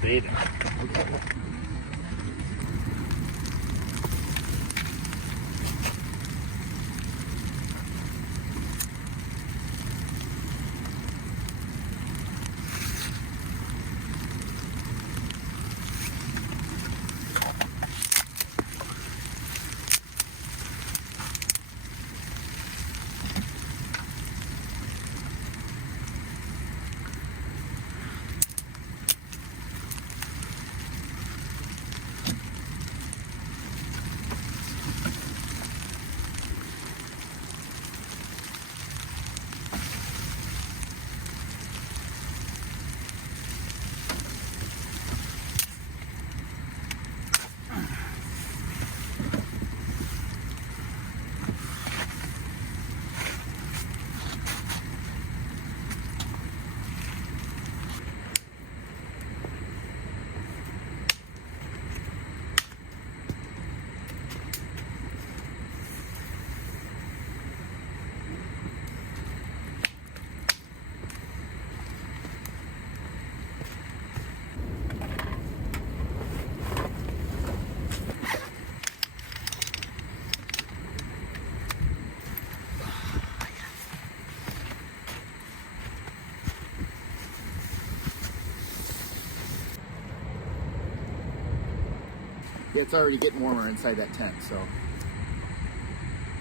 bathing. It's already getting warmer inside that tent, so.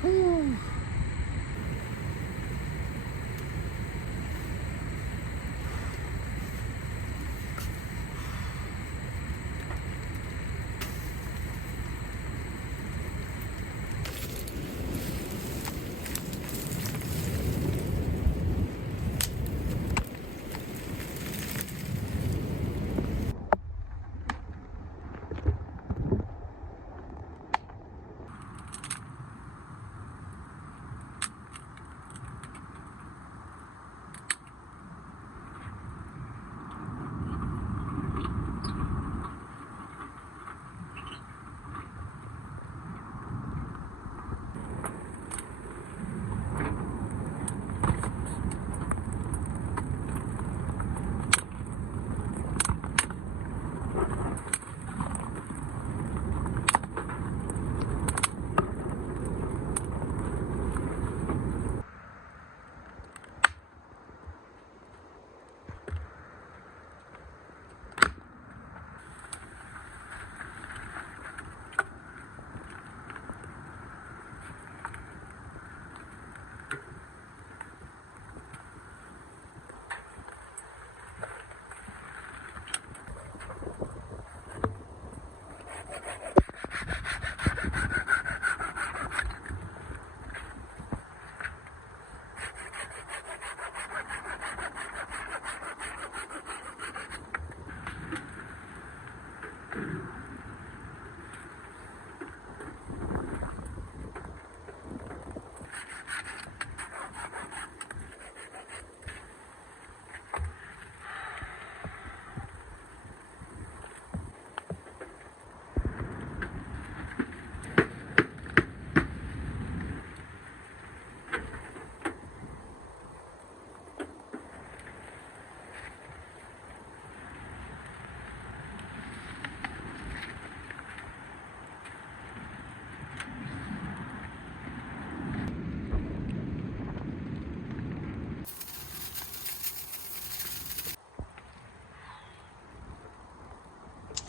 Whew.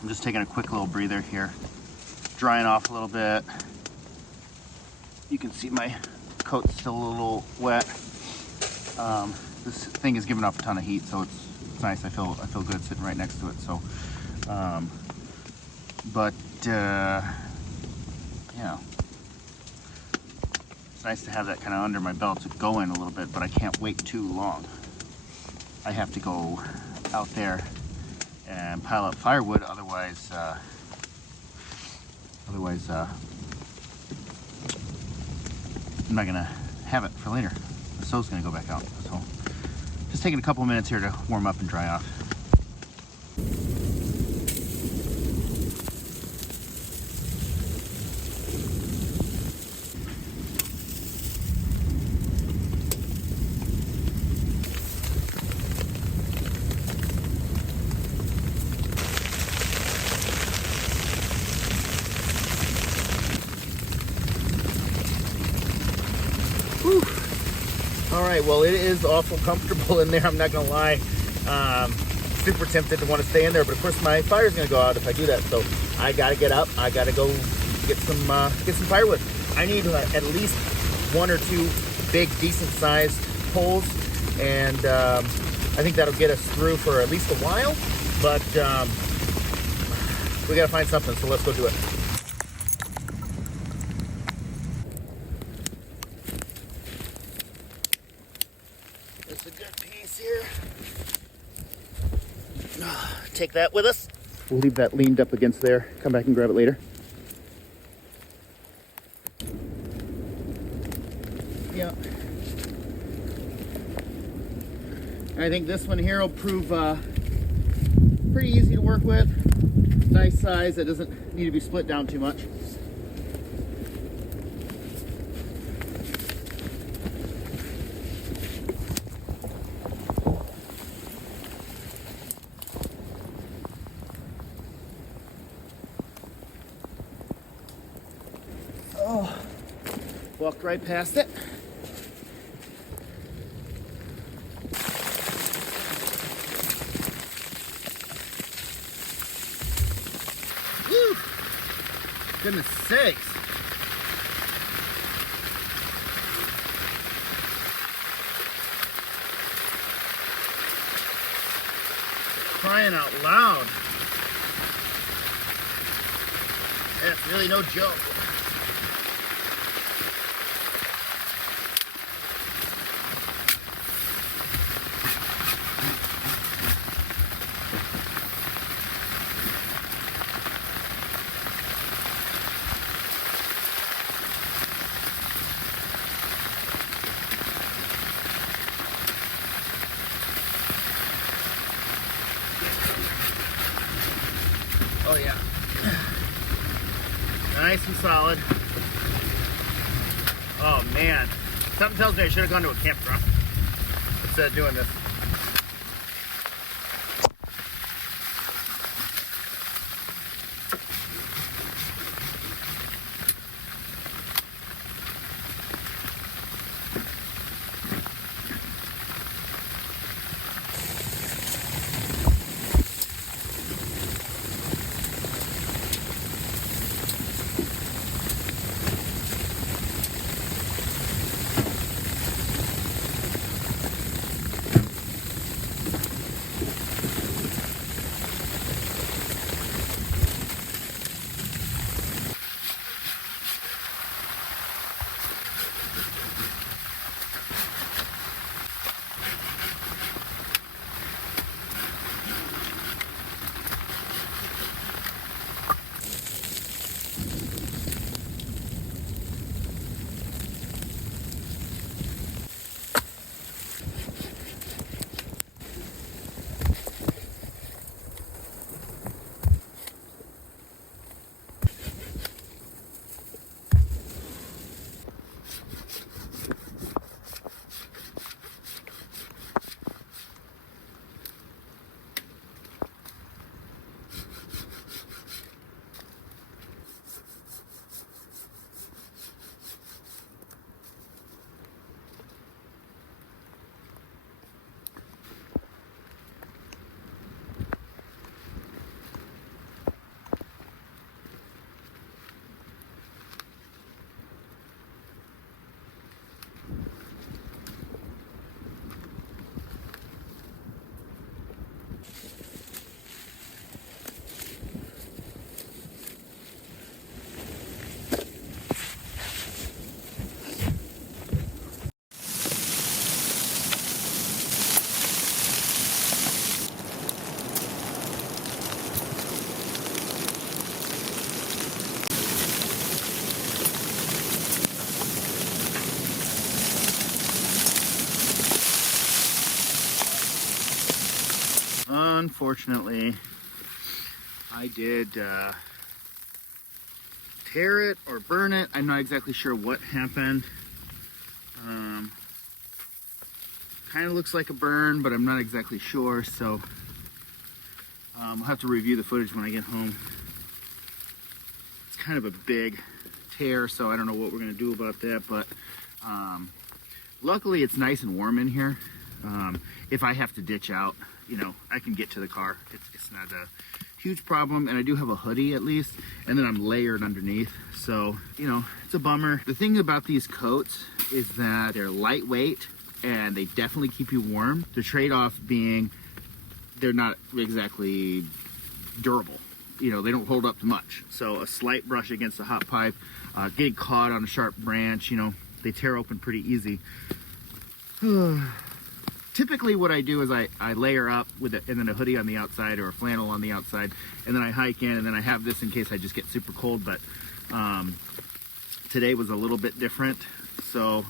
I'm just taking a quick little breather here, drying off a little bit. You can see my coat's still a little wet. This thing is giving off a ton of heat, so it's nice. I feel good sitting right next to it. So, yeah, it's nice to have that kind of under my belt to go in a little bit. But I can't wait too long. I have to go out there and pile up firewood, otherwise I'm not gonna have it for later. The stove's gonna go back out. So just taking a couple of minutes here to warm up and dry off. right, well, it is awful comfortable in there, I'm not gonna lie. Super tempted to want to stay in there, but of course my fire's gonna go out if I do that. So I gotta get up. I gotta go get some firewood. I need at least 1 or 2 big, decent-sized poles, and I think that'll get us through for at least a while. But we gotta find something. So let's go do it. There's a good piece here. Take that with us. We'll leave that leaned up against there. Come back and grab it later. Yeah. I think this one here will prove pretty easy to work with. Nice size. It doesn't need to be split down too much. Oh, walked right past it. Woo! Goodness sakes. Crying out loud. That's really no joke. Oh yeah. Nice and solid. Oh man. Something tells me I should have gone to a campground instead of doing this. Unfortunately, I did tear it or burn it. I'm not exactly sure what happened. Kind of looks like a burn, but I'm not exactly sure. So I'll have to review the footage when I get home. It's kind of a big tear, so I don't know what we're gonna do about that, but Luckily, it's nice and warm in here. If I have to ditch out, you know, I can get to the car. It's not a huge problem, and I do have a hoodie at least, and then I'm layered underneath. So, you know, it's a bummer. The thing about these coats is that they're lightweight and they definitely keep you warm. The trade-off being they're not exactly durable. You know, they don't hold up to much. So a slight brush against a hot pipe, getting caught on a sharp branch, you know, they tear open pretty easy. Typically what I do is I layer up with it and then a hoodie on the outside or a flannel on the outside, and then I hike in, and then I have this in case I just get super cold. But today was a little bit different, so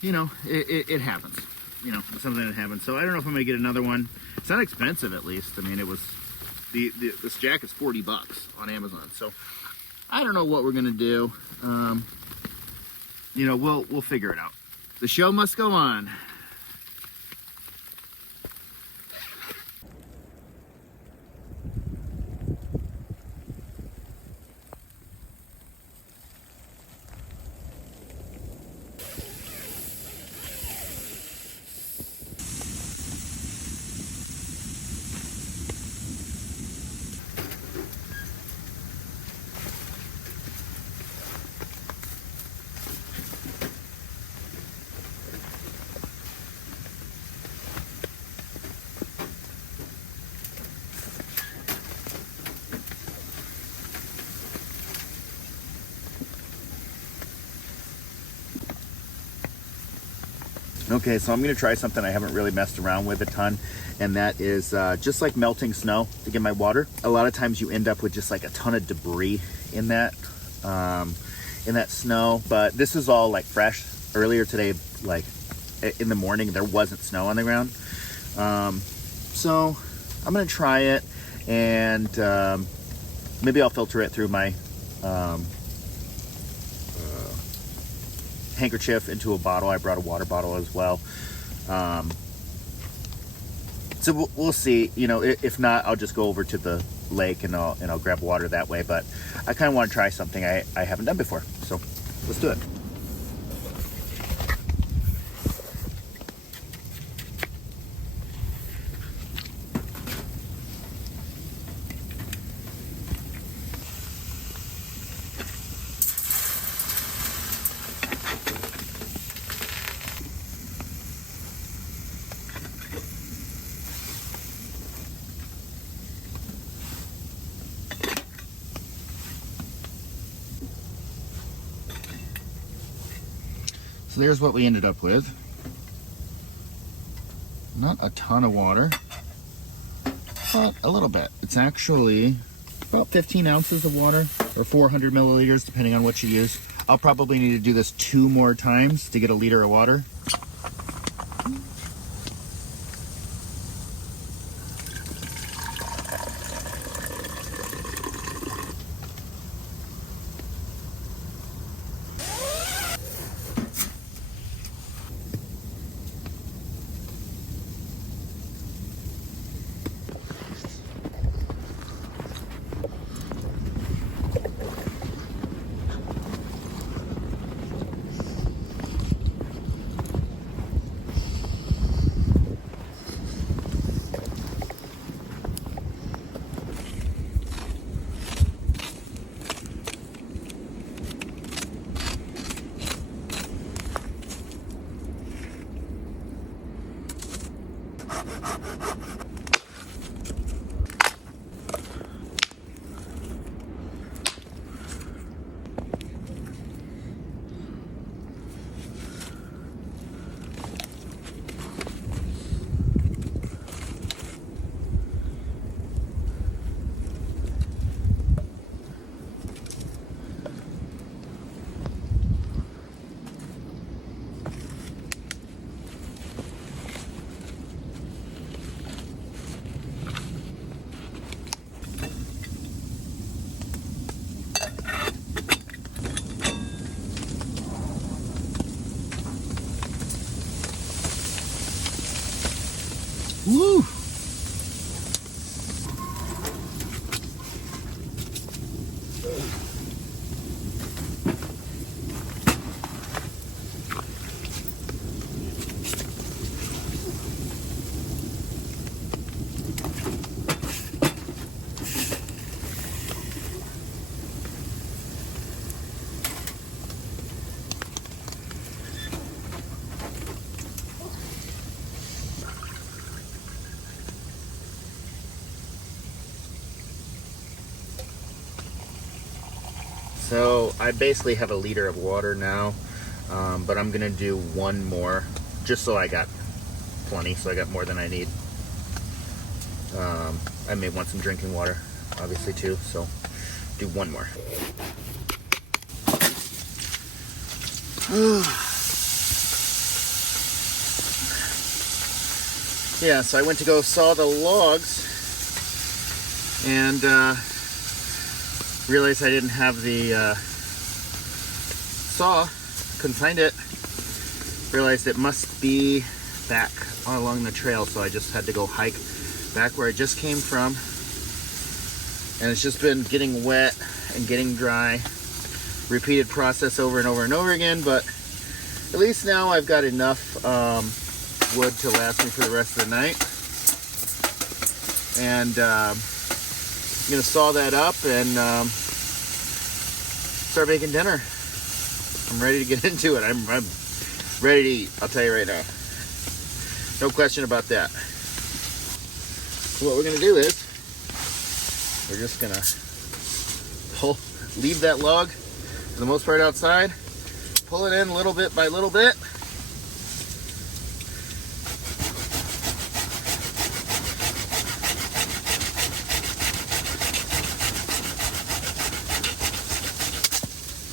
you know, it happens. You know, something that happens. So I don't know if I'm gonna get another one. It's not expensive, at least. I mean, it was this jacket's $40 on Amazon. So I don't know what we're gonna do. You know, we'll figure it out. The show must go on. Okay, so I'm gonna try something I haven't really messed around with a ton, and that is just like melting snow to get my water. A lot of times you end up with just like a ton of debris in that snow, but this is all like fresh. Earlier today, like in the morning, there wasn't snow on the ground. So I'm gonna try it, and maybe I'll filter it through my handkerchief into a bottle. I brought a water bottle as well. So we'll see. You know, if not, I'll just go over to the lake and I'll grab water that way. But I kind of want to try something I haven't done before. So let's do it. So there's what we ended up with. Not a ton of water, but a little bit. It's actually about 15 ounces of water, or 400 milliliters, depending on what you use. I'll probably need to do this 2 more times to get a liter of water. Woo! So I basically have a liter of water now, but I'm gonna do one more just so I got plenty, so I got more than I need. I may want some drinking water obviously too, so do one more. Yeah, so I went to go saw the logs and realized I didn't have the saw, couldn't find it. Realized it must be back along the trail, so I just had to go hike back where I just came from. And it's just been getting wet and getting dry. Repeated process over and over and over again, but at least now I've got enough wood to last me for the rest of the night. And I'm gonna saw that up and start making dinner. I'm ready to get into it. I'm ready to eat, I'll tell you right now. No question about that. So what we're gonna do is, we're just gonna leave that log for the most part outside, pull it in little bit by little bit.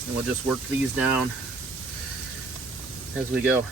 And we'll just work these down as we go.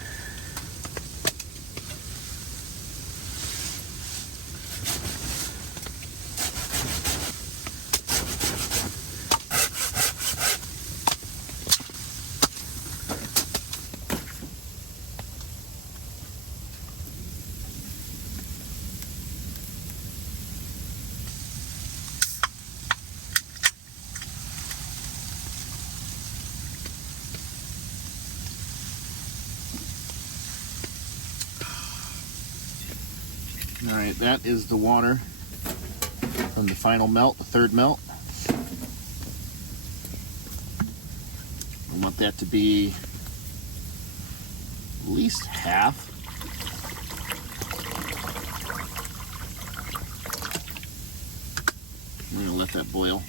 All right, that is the water from the final melt, the third melt. I want that to be at least half. I'm gonna let that boil.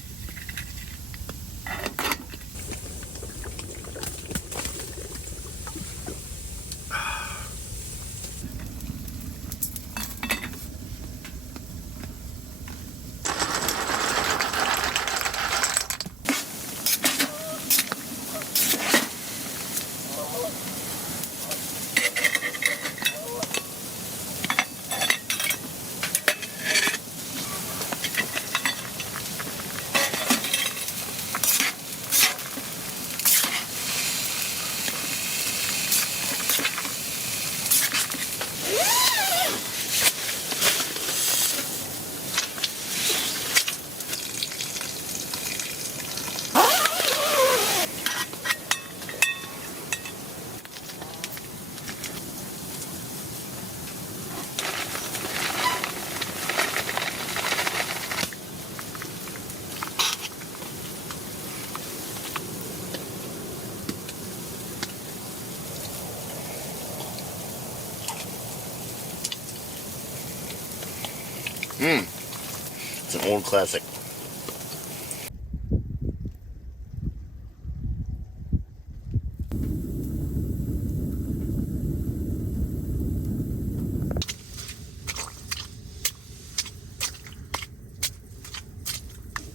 It's an old classic.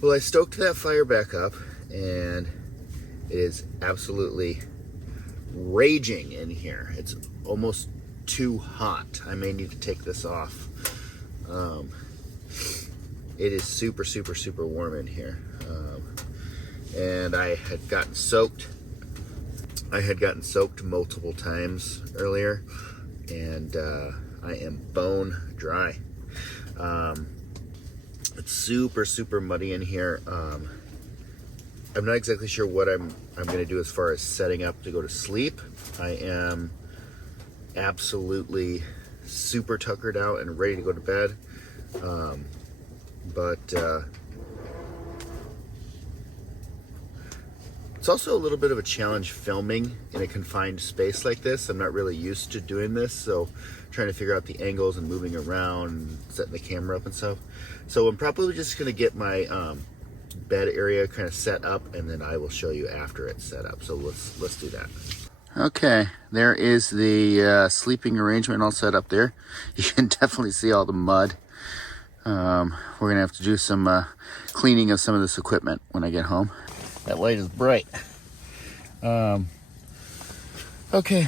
Well, I stoked that fire back up and it is absolutely raging in here. It's almost too hot. I may need to take this off. It is super, super, super warm in here. And I had gotten soaked. I had gotten soaked multiple times earlier, and I am bone dry. It's super, super muddy in here. I'm not exactly sure what I'm gonna do as far as setting up to go to sleep. I am absolutely super tuckered out and ready to go to bed. But it's also a little bit of a challenge filming in a confined space like this. I'm not really used to doing this, so trying to figure out the angles and moving around and setting the camera up and stuff. So I'm probably just gonna get my bed area kind of set up, and then I will show you after it's set up. So let's do that. Okay, there is the sleeping arrangement all set up there. You can definitely see all the mud. We're gonna have to do some cleaning of some of this equipment when I get home. That light is bright. Okay,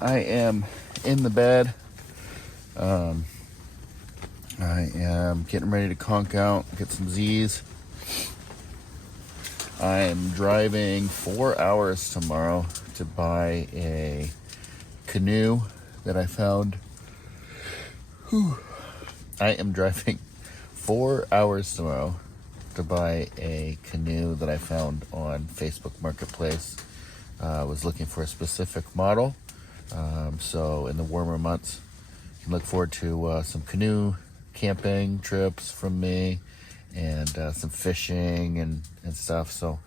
I am in the bed. I am getting ready to conk out, get some Z's. I am driving 4 hours tomorrow to buy a canoe that I found. Whew. I am driving 4 hours tomorrow to buy a canoe that I found on Facebook Marketplace. I was looking for a specific model. So in the warmer months, you can look forward to some canoe camping trips from me, and some fishing and stuff. So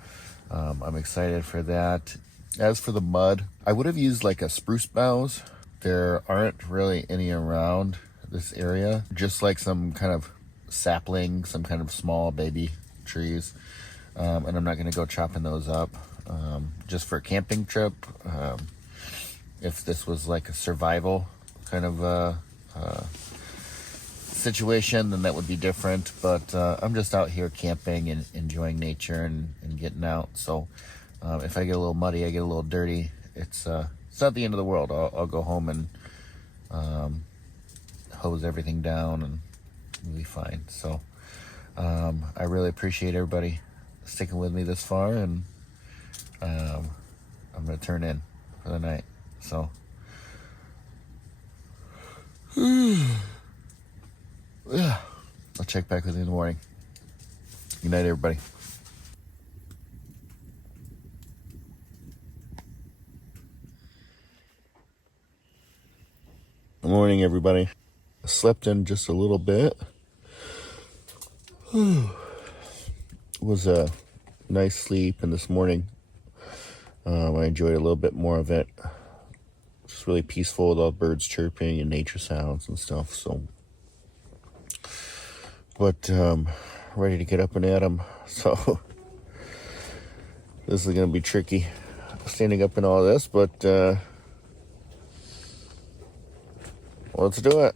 I'm excited for that. As for the mud, I would have used like a spruce boughs. There aren't really any around this area, just like some kind of sapling, some kind of small baby trees. And I'm not going to go chopping those up just for a camping trip. If this was like a survival kind of situation, then that would be different. But I'm just out here camping and enjoying nature and getting out. So if I get a little muddy, I get a little dirty, it's not the end of the world. I'll go home and hose everything down and we'll be fine. So I really appreciate everybody sticking with me this far, and I'm gonna turn in for the night. So yeah, I'll check back with you in the morning. Good night, everybody. Good morning, everybody. I slept in just a little bit. It was a nice sleep, and this morning I enjoyed a little bit more of it. Just really peaceful with all the birds chirping and nature sounds and stuff. So, but ready to get up and at 'em. So this is gonna be tricky, standing up in all this, but let's do it.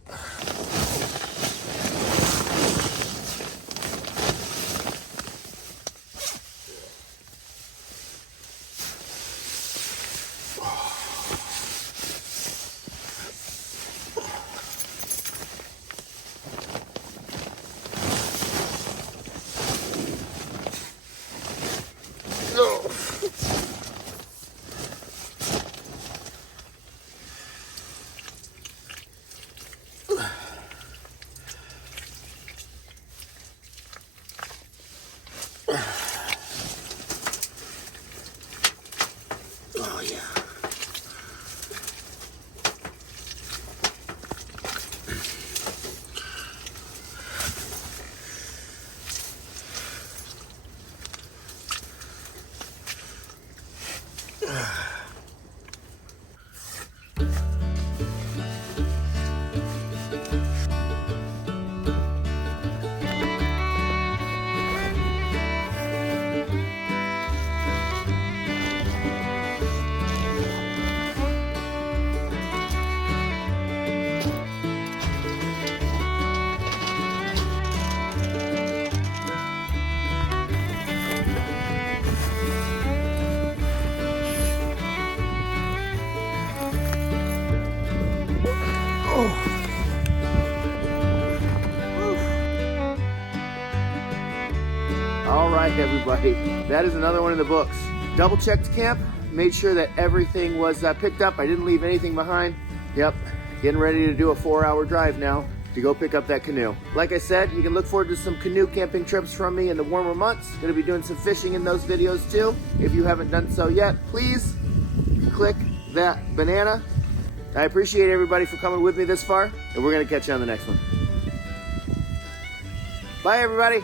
Oh yeah. All right, everybody, that is another one in the books. Double checked camp, made sure that everything was picked up. I didn't leave anything behind. Yep, getting ready to do a 4-hour drive now to go pick up that canoe. Like I said, you can look forward to some canoe camping trips from me in the warmer months. Gonna be doing some fishing in those videos too. If you haven't done so yet, please click that banana. I appreciate everybody for coming with me this far, and we're gonna catch you on the next one. Bye, everybody.